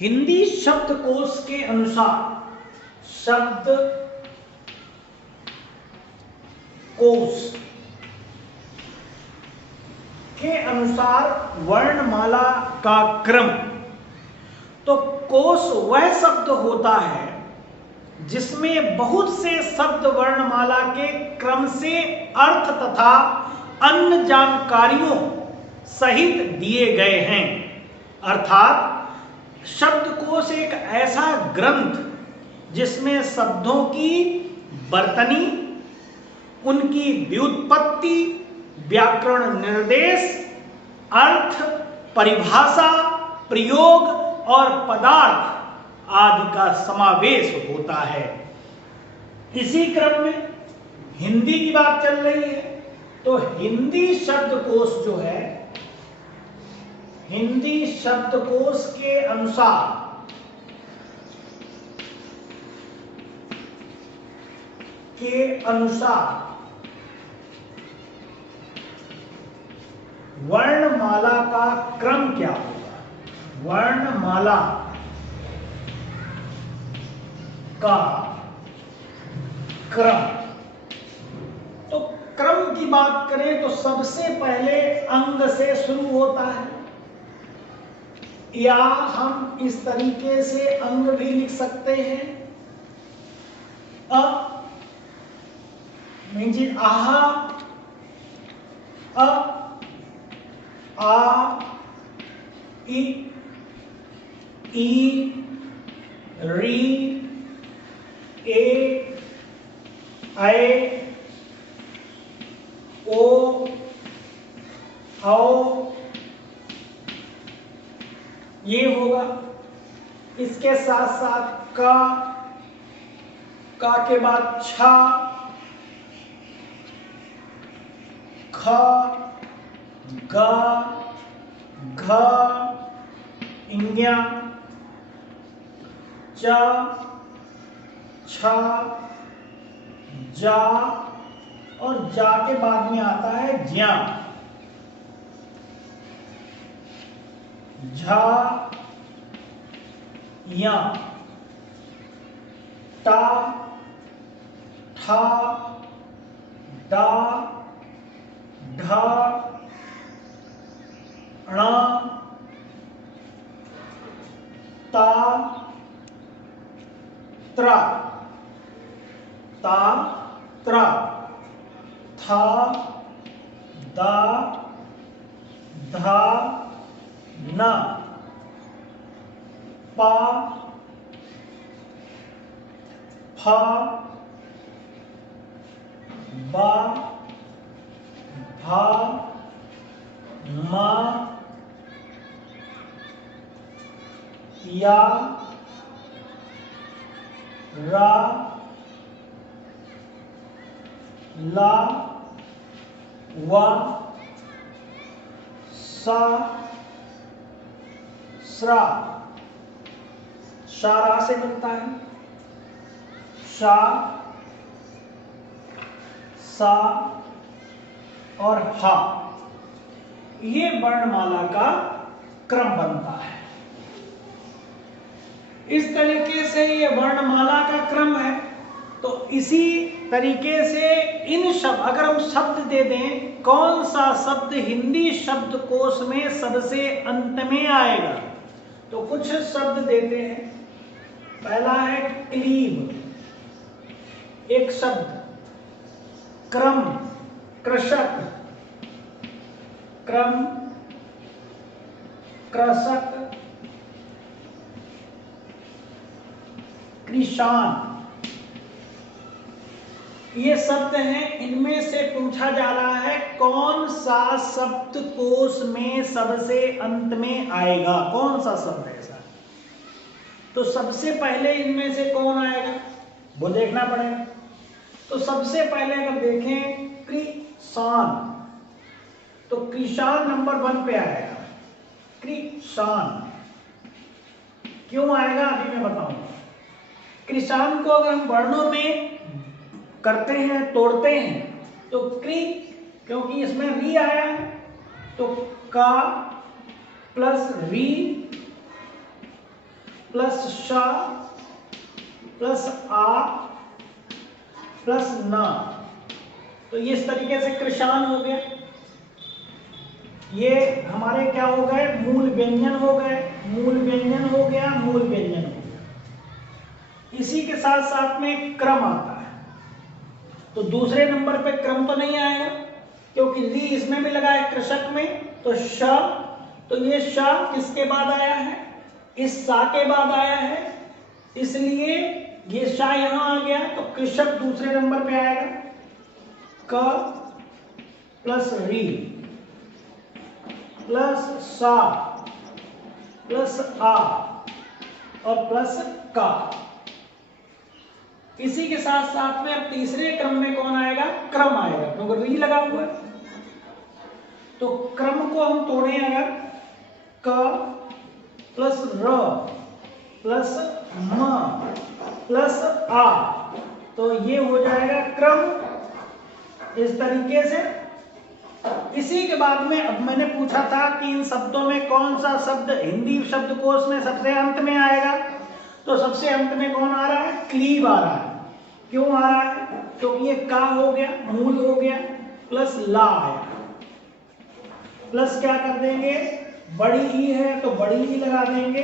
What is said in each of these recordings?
हिंदी शब्दकोश के अनुसार शब्दकोश के अनुसार वर्णमाला का क्रम। तो कोश वह शब्द होता है जिसमें बहुत से शब्द वर्णमाला के क्रम से अर्थ तथा अन्य जानकारियों सहित दिए गए हैं। अर्थात शब्दकोश एक ऐसा ग्रंथ जिसमें शब्दों की वर्तनी, उनकी व्युत्पत्ति, व्याकरण निर्देश, अर्थ, परिभाषा, प्रयोग और पदार्थ आदि का समावेश होता है। इसी क्रम में हिंदी की बात चल रही है, तो हिंदी शब्दकोश जो है, हिंदी शब्दकोश के अनुसार वर्णमाला का क्रम क्या होगा? वर्णमाला का क्रम। तो क्रम की बात करें तो सबसे पहले अंग से शुरू होता है, या हम इस तरीके से अंग भी लिख सकते हैं। अ मीन्स आहा, अ, आ, इ, ई, री, ए, ऐ, ओ, औ, ये होगा। इसके साथ साथ का के बाद छ, ख, ग, घ, इंज्ञा, च, छ, जा, और जा के बाद में आता है ज्ञा, झा, या, टा, ठा, डा, ढा, ण, ता, त्रा, ता, त्रा, था, दा, धा, न, पा, फा, बा, भा, मा, या, रा, ला, वा, सा, स्रा। शारा से बनता है शा, सा और हा। ये वर्णमाला का क्रम बनता है। इस तरीके से ये वर्णमाला का क्रम है। तो इसी तरीके से इन शब्द, अगर हम शब्द दे दें, कौन सा शब्द हिंदी शब्दकोश में सबसे अंत में आएगा, तो कुछ शब्द देते हैं। पहला है क्लीब, एक शब्द, क्रम, कृषक, क्रम, कृषक, कृषाण, ये शब्द हैं। इनमें से पूछा जा रहा है कौन सा शब्दकोश में सबसे अंत में आएगा, कौन सा शब्द ऐसा। तो सबसे पहले इनमें से कौन आएगा वो देखना पड़ेगा। तो सबसे पहले अगर देखें कृषाण, तो कृषाण नंबर 1 पे आएगा। कृषाण क्यों आएगा अभी मैं बताऊंगा। कृषाण को अगर हम वर्णों में करते हैं, तोड़ते हैं, तो क्योंकि इसमें री आया है, तो का प्लस री प्लस श प्लस आ प्लस न। तो ये इस तरीके से कृशान हो गया। ये हमारे क्या हो गए, मूल व्यंजन हो गए, मूल व्यंजन हो गया, मूल व्यंजन हो गया। इसी के साथ साथ में क्रम आता है। तो दूसरे नंबर पे क्रम तो नहीं आएगा क्योंकि ली इसमें भी लगा है कृषक में। तो श, तो ये श किसके बाद आया है, इस सा के बाद आया है, इसलिए ये श यहां आ गया। तो कृषक दूसरे नंबर पे आएगा। क प्लस री प्लस सा प्लस आ और प्लस का। इसी के साथ साथ में अब तीसरे क्रम में कौन आएगा, क्रम आएगा, क्योंकि री लगा हुआ है। तो क्रम को हम तोड़े अगर, क प्लस र प्लस म प्लस आ, तो ये हो जाएगा क्रम इस तरीके से। इसी के बाद में अब मैंने पूछा था कि इन शब्दों में कौन सा शब्द हिंदी शब्दकोश में सबसे अंत में आएगा। तो सबसे अंत में कौन आ रहा है, क्लीब आ रहा है। क्यों आ रहा है, क्योंकि ये का हो गया, मूल हो गया, प्लस ला आया, प्लस क्या कर देंगे, बड़ी ई है तो बड़ी ई लगा देंगे,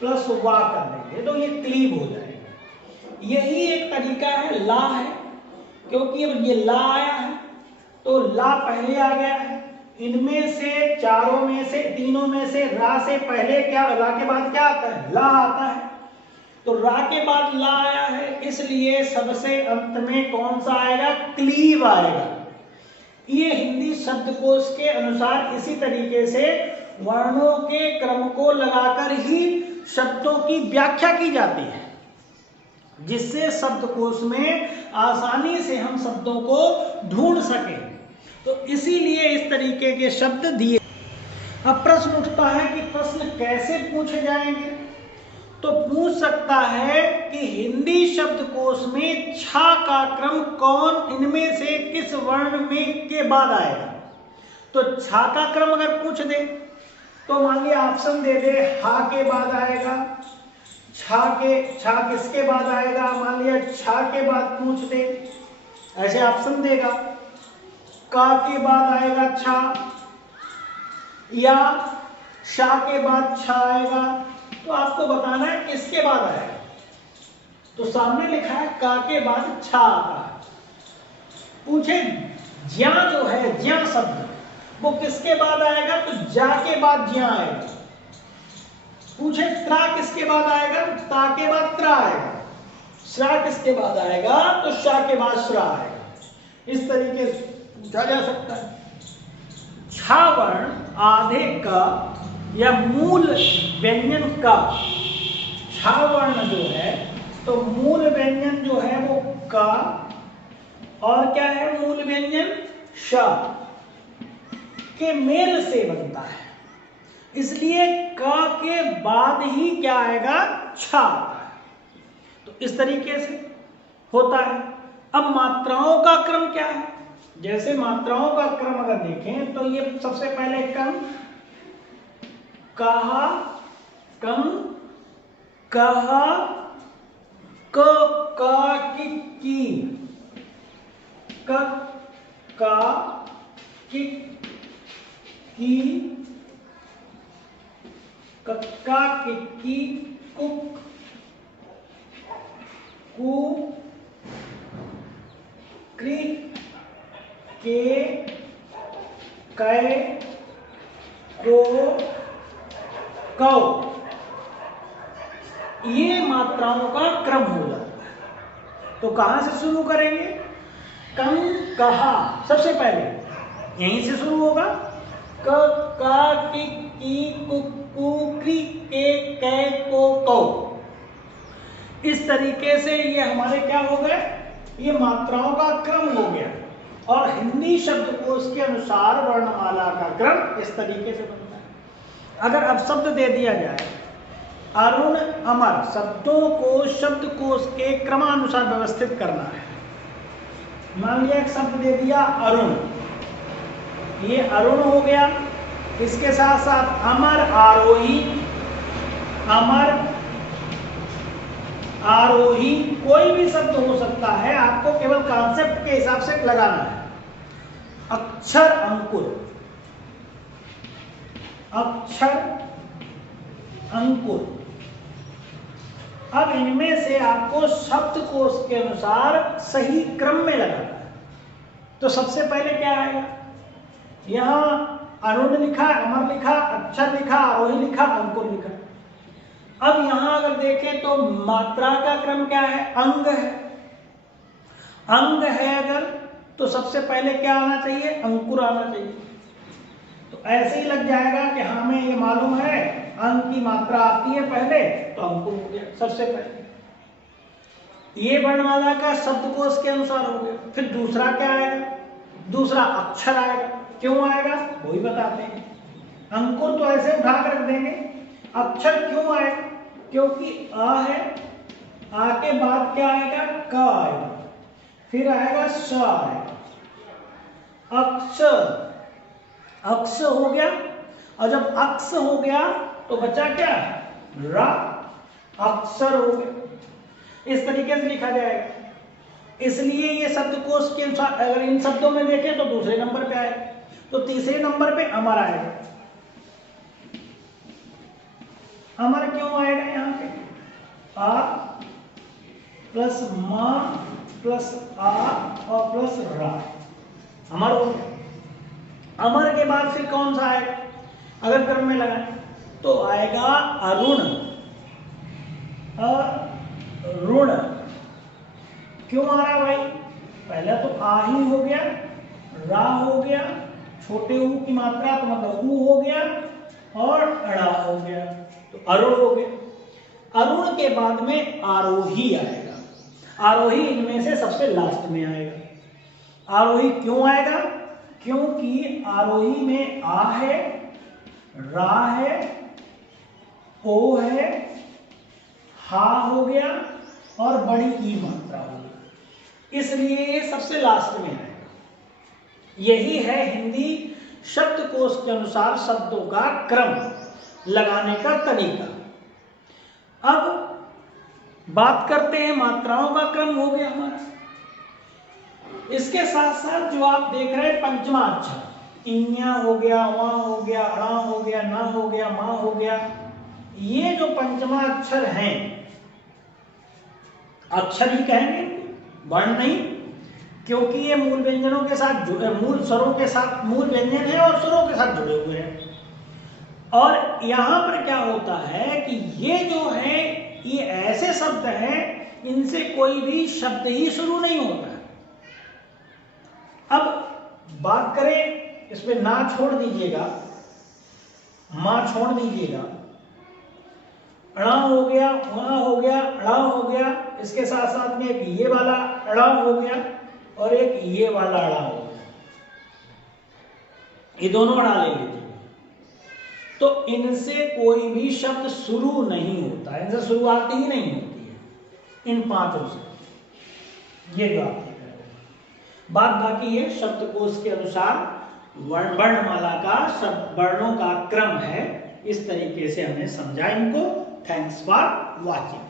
प्लस वा कर देंगे, तो ये क्लीब हो जाएगा। यही एक तरीका है, ला है, क्योंकि अब ये ला आया है तो ला पहले आ गया है। इनमें से चारों में से, तीनों में से रा से पहले क्या, रा के बाद क्या आता है, ला आता है। तो रा के बाद ला आया है, इसलिए सबसे अंत में कौन सा आएगा, क्लीब आएगा। ये हिंदी शब्दकोश के अनुसार इसी तरीके से वर्णों के क्रम को लगाकर ही शब्दों की व्याख्या की जाती है, जिससे शब्दकोश में आसानी से हम शब्दों को ढूंढ सकें। तो इसीलिए इस तरीके के शब्द दिए। अब प्रश्न उठता है कि प्रश्न कैसे पूछे जाएंगे। तो पूछ सकता है कि हिंदी शब्दकोश में छा का क्रम कौन इनमें से किस वर्ण में के बाद आएगा। तो छा का क्रम अगर पूछ दे तो मान लिया ऑप्शन दे दे, हा के बाद आएगा, छा किसके बाद आएगा, मान लिया छा के बाद पूछ दे, ऐसे ऑप्शन देगा। का के बाद आएगा छा, या शा के बाद छा आएगा। तो आपको बताना है किसके बाद आएगा। तो सामने लिखा है का के बाद छा आता है। पूछे ज्या जो है, ज्या शब्द वो किसके बाद आएगा, तो जा के बाद ज्या आएगा। पूछे त्रा किसके बाद आएगा, तो ता के बाद त्रा आएगा। श्रा किसके बाद आएगा, तो शा के बाद श्रा आएगा। इस तरीके से पूछा जा सकता है। छा वर्ण आधे का या मूल व्यंजन का, छा वर्ण जो है तो मूल व्यंजन जो है वो का, और क्या है मूल व्यंजन श के मेल से बनता है, इसलिए का के बाद ही क्या आएगा, छा आता है। तो इस तरीके से होता है। अब मात्राओं का क्रम क्या है। जैसे मात्राओं का क्रम अगर देखें तो ये सबसे पहले कम, कहा, कम, कहा, क, का, की, क, का, की, कक्का, किक्की, कुक, कु, क्री, के, कै, को, कौ। ये मात्राओं का क्रम हो जाता है। तो कहां से शुरू करेंगे, कम, कहा सबसे पहले यहीं से शुरू होगा। क, का, की, कु, क्री, के, कै, को, कौ। इस तरीके से ये हमारे क्या हो गए, ये मात्राओं का क्रम हो गया। और हिंदी शब्दकोश के अनुसार वर्णमाला का क्रम इस तरीके से बनता है। अगर अब शब्द दे दिया जाए अरुण, अमर, शब्दों को शब्दकोश के क्रमानुसार व्यवस्थित करना है। मान लिया एक शब्द दे दिया अरुण, ये अरुण हो गया। इसके साथ साथ अमर आरोही, अमर आरोही कोई भी शब्द हो सकता है, आपको केवल कॉन्सेप्ट के हिसाब से लगाना है। अक्षर अंकुर, अक्षर अंकुर। अब इनमें से आपको शब्दकोश के अनुसार सही क्रम में लगाना है। तो सबसे पहले क्या आएगा, यहां अरुण लिखा, अमर लिखा, अक्षर लिखा, आरोही लिखा, अंकुर लिखा। अब यहां अगर देखें तो मात्रा का क्रम क्या है, अंग है। अंग है अगर, तो सबसे पहले क्या आना चाहिए, अंकुर आना चाहिए। तो ऐसे ही लग जाएगा कि हमें ये मालूम है अंक की मात्रा आती है पहले, तो अंकुर हो गया सबसे पहले। ये वर्णमाला का शब्दकोश के अनुसार हो गया। फिर दूसरा क्या आएगा, दूसरा अक्षर आएगा। क्यों आएगा वो ही बताते हैं। अंकुर तो ऐसे उठा कर रख देंगे। अक्षर क्यों आएगा, क्योंकि आ है, आ के बाद क्या आएगा, क आएगा, फिर आएगा स आएगा। अक्षर, अक्ष हो गया, और जब अक्ष हो गया तो बचा क्या, रा, अक्षर हो गया। इस तरीके से लिखा जाएगा। इसलिए ये शब्दकोश के अनुसार अगर इन शब्दों में देखें तो दूसरे नंबर पे आएगा, तो तीसरे नंबर पे अमर आएगा। अमर क्यों आएगा, यहाँ पे आ प्लस मा प्लस आ और प्लस रा, अमर हो गया। अमर के बाद फिर कौन सा आएगा, अगर क्रम में लगाएं तो आएगा अरुण, अरुण। क्यों आ रहा भाई, पहला तो आ ही हो गया, रा हो गया, छोटे ऊ की मात्रा तो मतलब ऊ हो गया, और अड़ा हो गया, तो अरुण हो गया। अरुण के बाद में आरोही आएगा। आरोही इनमें से सबसे लास्ट में आएगा। आरोही क्यों आएगा, क्योंकि आरोही में आ है, रा है, ओ है, हा हो गया और बड़ी ई मात्रा हो गई, इसलिए ये सबसे लास्ट में आएगा। यही है हिंदी शब्दकोश के अनुसार शब्दों का क्रम लगाने का तरीका। अब बात करते हैं मात्राओं का क्रम हो गया हमारा। इसके साथ साथ जो आप देख रहे हैं पंचमा अक्षर, इन्या हो गया, वहां हो गया, अड़ा हो गया, ना हो गया, मां हो गया, ये जो पंचमा अक्षर हैं, अक्षर ही कहेंगे, वर्ण नहीं, क्योंकि ये मूल व्यंजनों के साथ जुड़े, मूल स्वरों के साथ, मूल व्यंजन है और स्वरों के साथ जुड़े हुए हैं। और यहां पर क्या होता है कि ये जो है ये ऐसे शब्द हैं, इनसे कोई भी शब्द ही शुरू नहीं होता। अब बात करें, इसमें ना छोड़ दीजिएगा, मां छोड़ दीजिएगा, अड़ा हो गया, वहां हो गया, अड़ा हो गया, इसके साथ साथ में एक ये वाला अड़ा हो गया और एक ये वाला अड़ा हो गया, ये दोनों अड़ा ले लीजिए। तो इनसे कोई भी शब्द शुरू नहीं होता, इनसे शुरुआत ही नहीं होती है, इन पांचों से। ये जो आप देख रहे हो, बात बाकी है शब्दकोश के अनुसार वर्णमाला का शब्द वर्णों का क्रम है। इस तरीके से हमने समझा इनको। Thanks for watching.